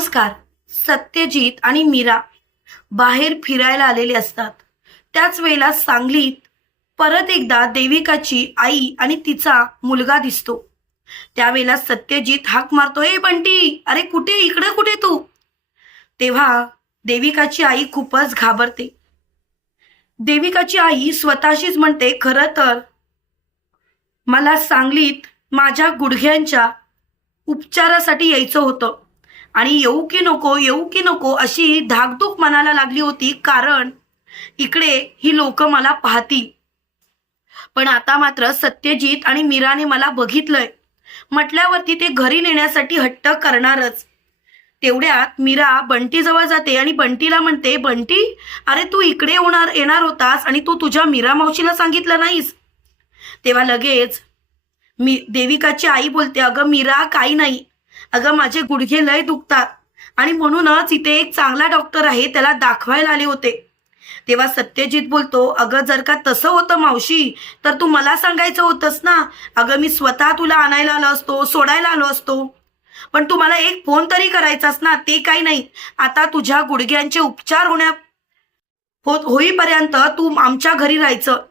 नमस्कार. सत्यजित आणि मीरा बाहेर फिरायला आलेले असतात. त्याच वेळेला सांगलीत परत एकदा देविकाची आई आणि तिचा मुलगा दिसतो. त्यावेळेला सत्यजित हाक मारतो ए बंटी अरे कुठे? इकडे कुठे तू? तेव्हा देविकाची आई खूपच घाबरते. देविकाची आई स्वतःशीच म्हणते खरं तर मला सांगलीत माझ्या गुडघ्यांच्या उपचारासाठी यायचं होतं. आणि येऊ की नको येऊ की नको अशी धाकधूक मनाला लागली होती कारण इकडे ही लोक मला पाहतील. पण आता मात्र सत्यजित आणि मीराने मला बघितलंय. म्हटल्यावरती ते घरी नेण्यासाठी हट्ट करणारच. तेवढ्यात मीरा बंटीजवळ जाते आणि बंटीला म्हणते बंटी अरे तू इकडे होणार येणार होतास आणि तू तुझ्या मीरा मावशीला सांगितलं नाहीस? तेव्हा लगेच मी देविकाची आई बोलते अगं मीरा काही नाही. अगं माझे गुडघे लय दुखतात. आणि म्हणूनच इथे एक चांगला डॉक्टर आहे त्याला दाखवायला आले होते. तेव्हा सत्यजित बोलतो अगं जर का तसं होतं मावशी तर तू मला सांगायचं होतंस ना? अगं मी स्वतः तुला आणायला आलो असतो सोडायला आलो असतो. पण तू मला एक फोन तरी करायचास ना ते काही नाही. आता तुझ्या गुडघ्यांचे उपचार होण्या होत होईपर्यंत तू आमच्या घरी राहायचं.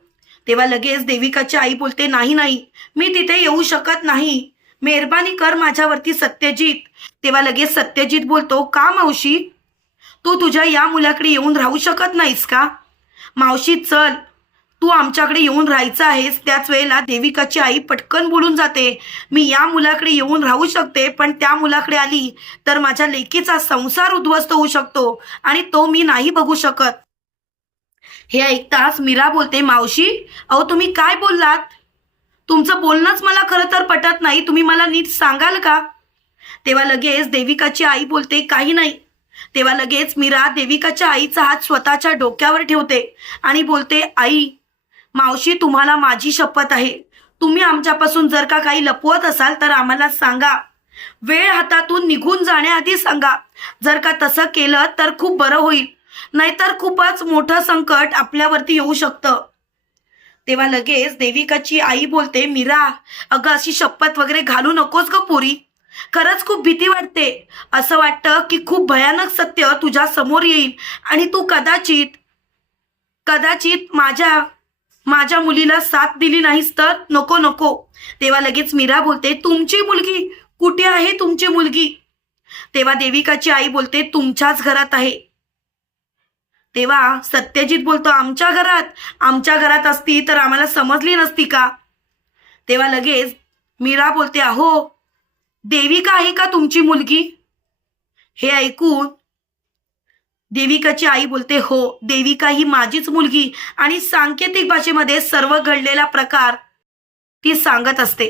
तेव्हा लगेच देविकाची आई बोलते नाही नाही मी तिथे येऊ शकत नाही. मेहरबानी कर माझ्यावरती सत्यजित. तेव्हा लगेच सत्यजित बोलतो का मावशी? तू तुझ्या या मुलाकडे येऊन राहू शकत नाहीस का? मावशी चल. तू आमच्याकडे येऊन राहायचं आहेस त्याच वेळेला देविकाची आई पटकन बोलून जाते. मी या मुलाकडे येऊन राहू शकते पण त्या मुलाकडे आली तर माझ्या लेकीचा संसार उद्ध्वस्त होऊ शकतो आणि तो मी नाही बघू शकत. हे ऐकताच मीरा बोलते मावशी अहो तुम्ही काय बोललात? तुमचं बोलणंच मला खरं तर पटत नाही. तुम्ही मला नीट सांगाल का? तेव्हा लगेच देविकाची आई बोलते काही नाही. तेव्हा लगेच मीरा देविकाच्या आईचा हात स्वतःच्या डोक्यावर ठेवते आणि बोलते आई मावशी तुम्हाला माझी शपथ आहे. तुम्ही आमच्यापासून जर का काही लपवत असाल तर आम्हाला सांगा. वेळ हातातून निघून जाण्याआधी सांगा. जर का तसं केलं तर खूप बरं होईल. नाहीतर खूपच मोठं संकट आपल्यावरती येऊ शकतं. तेव्हा लगेच देविकाची आई बोलते मीरा अगं अशी शपथ वगैरे घालू नकोस ग पुरी. खरंच खूप भीती वाटते. असं वाटतं की खूप भयानक सत्य तुझ्या समोर येईल आणि तू कदाचित कदाचित माझ्या माझ्या मुलीला साथ दिली नाहीस तर नको नको. तेव्हा लगेच मीरा बोलते तुमची मुलगी कुठे आहे? तुमची मुलगी. तेव्हा देविकाची आई बोलते तुमच्याच घरात आहे. तेव्हा सत्यजित बोलतो आमच्या घरात आमच्या घरात असती तर आम्हाला समजली नसती का? तेव्हा लगेच मीरा बोलते अहो देविका आहे का तुमची मुलगी? हे ऐकून देविकाची आई बोलते हो देविका ही माझीच मुलगी आणि सांकेतिक भाषेमध्ये सर्व घडलेला प्रकार ती सांगत असते.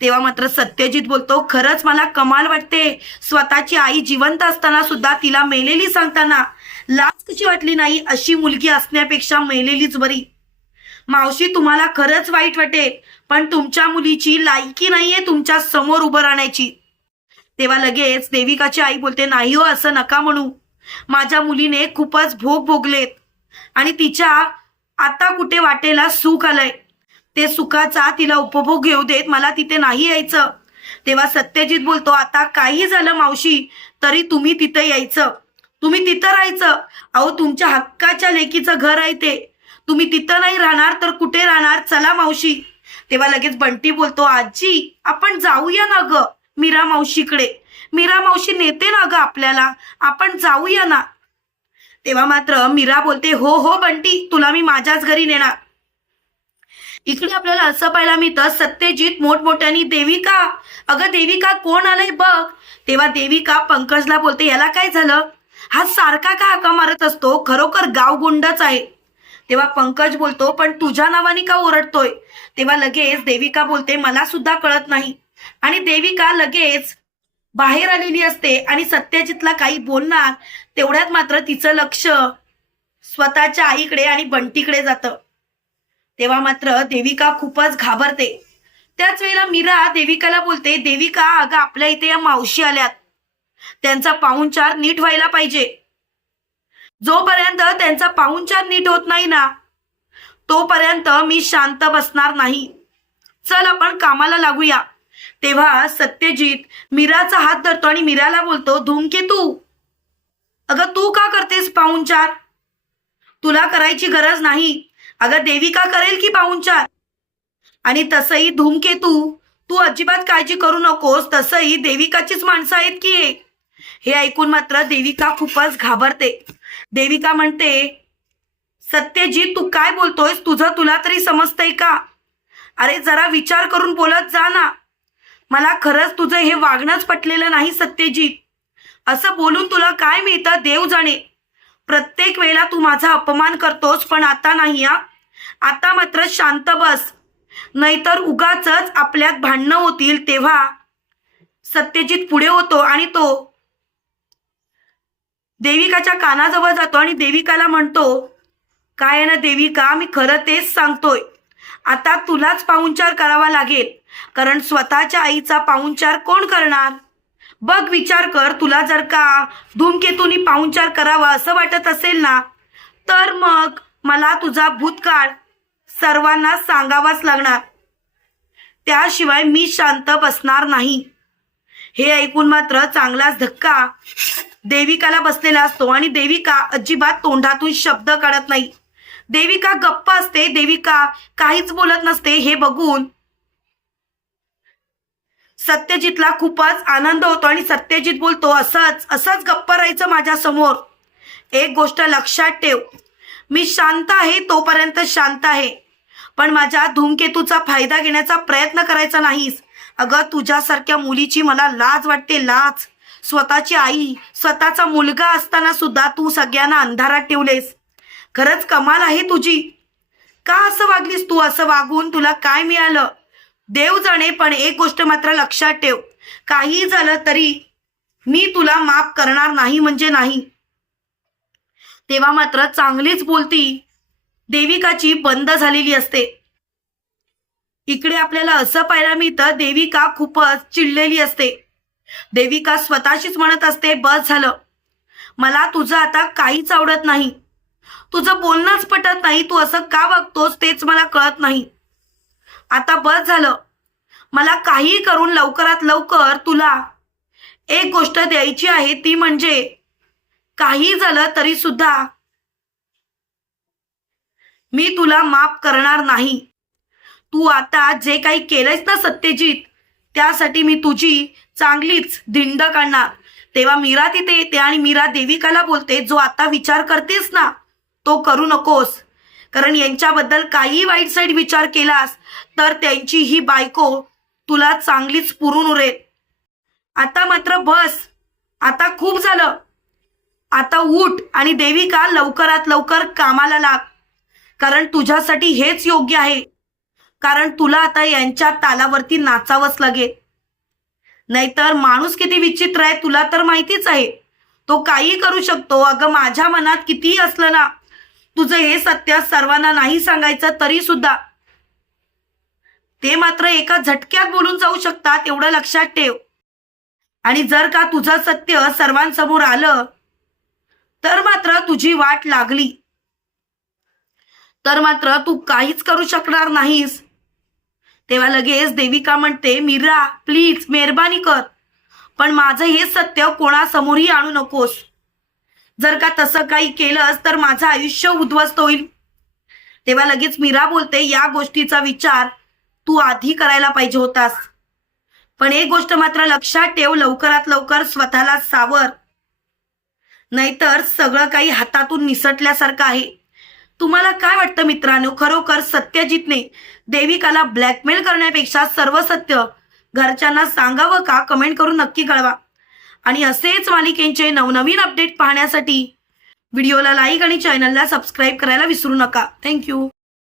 तेव्हा मात्र सत्यजित बोलतो खरंच मला कमाल वाटते. स्वतःची आई जिवंत असताना सुद्धा तिला मेलेली सांगताना कशी वाटली नाही? अशी मुलगी असण्यापेक्षा मेलेलीच बरी. मावशी तुम्हाला खरंच वाईट वाटेल पण तुमच्या मुलीची लायकी नाहीये तुमच्यासमोर उभं राहण्याची. तेव्हा लगेच देविकाची आई बोलते नाही हो असं नका म्हणू. माझ्या मुलीने खूपच भोग भोगलेत आणि तिच्या आता कुठे वाटेला सुख आलंय. ते सुखाचा तिला उपभोग घेऊ देत मला तिथे नाही यायचं. तेव्हा सत्यजित बोलतो आता काही झालं मावशी तरी तुम्ही तिथे यायचं. तुम्ही तिथं राहायचं. अहो तुमच्या हक्काच्या लेकीचं घर आहे ते. तुम्ही तिथं नाही राहणार तर कुठे राहणार? चला मावशी. तेव्हा लगेच बंटी बोलतो आजी आपण जाऊया ना ग मीरा मावशीकडे. मीरा मावशी नेते ना ग आपल्याला. आपण जाऊया ना. तेव्हा मात्र मीरा बोलते हो हो बंटी तुला मी माझ्याच घरी नेणार. इकडे आपल्याला असं पाहायला मिळतं सत्यजित मोठमोठ्यानी देविका. अगं देविका कोण आलंय बघ. तेव्हा देविका पंकजला बोलते याला काय झालं? हा सारखा का हाका मारत असतो? खरोखर गावगुंडच आहे. तेव्हा पंकज बोलतो पण तुझ्या नावाने का ओरडतोय? तेव्हा लगेच देविका बोलते मला सुद्धा कळत नाही. आणि देविका लगेच बाहेर आलेली असते आणि सत्यजितला काही बोलणार तेवढ्यात मात्र तिचं लक्ष स्वतःच्या आईकडे आणि बंटीकडे जातं. तेव्हा मात्र देविका खूपच घाबरते. त्याच वेळेला मीरा देविकाला बोलते देविका अगं आपल्या इथे या मावशी आल्यात. त्यांचा पाहुणचार नीट व्हायला पाहिजे. जोपर्यंत त्यांचा पाहुणचार नीट होत नाही ना तोपर्यंत मी शांत बसणार नाही. चल आपण कामाला लागूया. तेव्हा सत्यजित मीराचा हात धरतो आणि मीराला बोलतो धूमकेतू अगं तू का करतेस पाहुणचार? तुला करायची गरज नाही. अगं देविका करेल की पाहुणचार? आणि तसंही धूमकेतू तू अजिबात काळजी करू नकोस. तसंही देविकाचीच माणसं आहेत की हे ऐकून मात्र देविका खूपच घाबरते. देविका म्हणते सत्यजीत तू काय बोलतोयस? तुझं तुला तरी समजतंय का? अरे जरा विचार करून बोलत जा ना. मला खरंच तुझं हे वागणंच पटलेलं नाही सत्यजीत. असं बोलून तुला काय मिळतं देव जाणे. प्रत्येक वेळेला तू माझा अपमान करतोस पण आता नाही हा. आता मात्र शांत बस. नाहीतर उगाच आपल्यात भांडणं होतील तेव्हा. सत्यजित पुढे होतो आणि तो देविकाच्या कानाजवळ जातो आणि देविकाला म्हणतो काय आहे ना देविका मी खरं तेच सांगतोय. आता तुलाच पाहुणचार करावा लागेल. कारण स्वतःच्या आईचा पाहुणचार कोण करणार? बघ विचार कर तुला जर का धूमकेतूनी पाहुणचार करावा असं वाटत असेल ना तर मग मला तुझा भूतकाळ सर्वांना सांगावाच लागणार. त्याशिवाय मी शांत बसणार नाही. हे ऐकून मात्र चांगलाच धक्का. देविकाला बसलेला असतो आणि देविका अजिबात तोंडातून शब्द काढत नाही. देविका गप्प असते. देविका काहीच बोलत नसते. हे बघून सत्यजितला खूपच आनंद होतो आणि सत्यजित बोलतो असंच असंच गप्प राहायचं माझ्यासमोर एक गोष्ट लक्षात ठेव. मी शांत आहे तोपर्यंत शांत आहे. पण माझ्या धूमकेतूचा फायदा घेण्याचा प्रयत्न करायचा नाहीस. अगं तुझ्यासारख्या मुलीची मला लाज वाटते लाज. स्वतःची आई स्वतःचा मुलगा असताना सुद्धा तू सगळ्यांना अंधारात ठेवलेस. खरंच कमाल आहे तुझी. का असं वागलीस तू? असं वागून तुला काय मिळालं? देव जाणे पण एक गोष्ट मात्र लक्षात ठेव. काही झालं तरी मी तुला माफ करणार नाही म्हणजे नाही. तेव्हा मात्र चांगलीच बोलती. देविकाची बंद झालेली असते. इकडे आपल्याला असं पाहायला मिळतं देविका खूपच चिडलेली असते. देविका स्वतःशीच म्हणत असते बस झालं. मला तुझं आता काहीच आवडत नाही. तुझं बोलणंच पटत नाही. तू असं का वागतोस तेच मला कळत नाही. आता बस झालं. मला काही करून लवकरात लवकर तुला एक गोष्ट द्यायची आहे ती म्हणजे काही झालं तरी सुद्धा मी तुला माफ करणार नाही. तू आता जे काही केलंयस ना सत्यजित त्यासाठी मी तुझी चांगलीच धिंड काढणार. तेव्हा मीरा तिथे येते आणि मीरा देविकाला बोलते जो आता विचार करतेस ना तो करू नकोस. कारण यांच्याबद्दल काही वाईट साईड विचार केलास तर त्यांची ही बायको तुला चांगलीच पुरून उरेल. आता मात्र बस. आता खूप झालं. आता उठ आणि देविका लवकरात लवकर कामाला लाग. कारण तुझ्यासाठी हेच योग्य आहे. कारण तुला आता यांच्या तालावरती नाचावंच लागेल. नाहीतर माणूस किती विचित्र आहे तुला तर माहितीच आहे. तो काही करू शकतो. अगं माझ्या मनात कितीही असलं ना तुझं हे सत्य सर्वांना नाही सांगायचं तरी सुद्धा. ते मात्र एका झटक्यात बोलून जाऊ शकतात एवढं लक्षात ठेव. आणि जर का तुझं सत्य सर्वांसमोर आलं तर मात्र तुझी वाट लागली. तर मात्र तू काहीच करू शकणार नाहीस. तेव्हा लगेच देविका म्हणते मीरा प्लीज मेहरबानी कर. पण माझं हे सत्य कोणासमोरही आणू नकोस. जर का तसं काही केलंस तर माझं आयुष्य उद्ध्वस्त होईल. तेव्हा लगेच मीरा बोलते या गोष्टीचा विचार तू आधी करायला पाहिजे होतास. पण एक गोष्ट मात्र लक्षात ठेव लवकरात लवकर स्वतःला सावर. नाहीतर सगळं काही हातातून निसटल्यासारखं आहे. तुम्हाला काय वाटतं मित्रांनो? खरोखर सत्यजितने देविकाला ब्लॅकमेल करण्यापेक्षा सर्व सत्य घरच्यांना सांगावं का? कमेंट करून नक्की कळवा. आणि असेच मालिकेंचे नवनवीन अपडेट पाहण्यासाठी व्हिडिओला लाईक आणि चॅनलला सबस्क्राईब करायला विसरू नका. थँक्यू